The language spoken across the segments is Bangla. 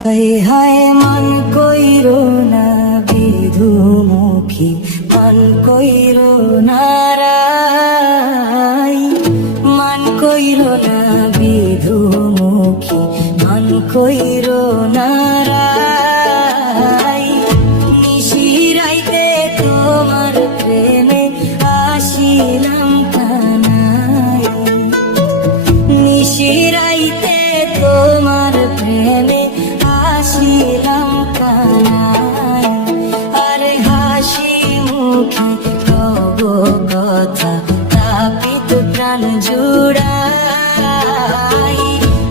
হায় হায় মান কইরো না বিধুমুখী, মান কইরো না রাই, মান কইরো না বিধুমুখী, মান কইরো না রাই। নিশিরাইতে তোমার প্রেমে আসিলাম কানাই, নিশিরাইতে তোমার প্রেমে আসিলাম কানাই। আরে হাসি মুখে কব কথা তাপিত প্রাণ জুড়াই,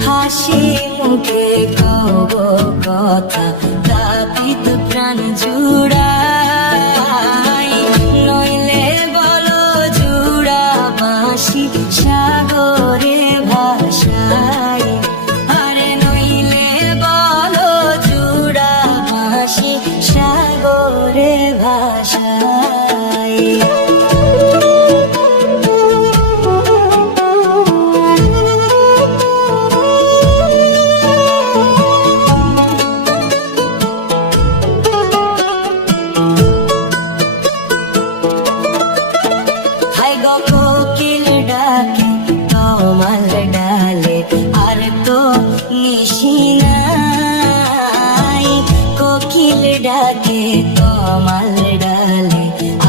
হাসি মুখে কব কথা তাপিত প্রাণ জুড়াই। নইলে বলো জুড়া বাঁশি সাগরে ভাষাই, আরে নইলে বলো জুড়া বাঁশি সাগরে ভাষাই। কোকিল ডাকে কমল ডালে আর তো নিশি নাই, কোকিল ডাকে কমল ডালে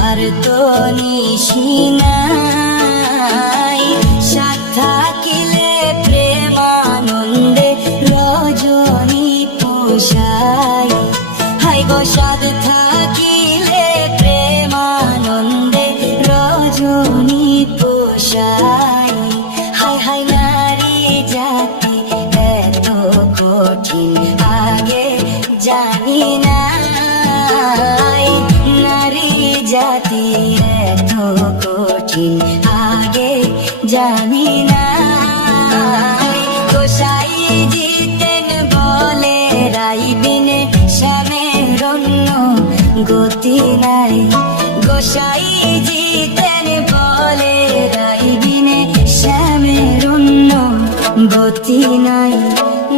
আর তো নিশি নাই। সাথ থাকিলে প্রেমানন্দে রজনী পোষাই, হাই গো সাথ থাকিলে প্রেমানন্দে রজনী পোষাই। হাই হাই নারী জাতি এত কঠিন আগে জানি নাই, নারী জাতি এত কঠিন আগে জানি নাই। গোসাই জিতেন বলে রাই বিনে শ্যামের অন্য গতি নাই, গোসাই জিতেন বলে রাই বিনে শ্যামের অন্য গতি নাই।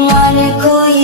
মান কই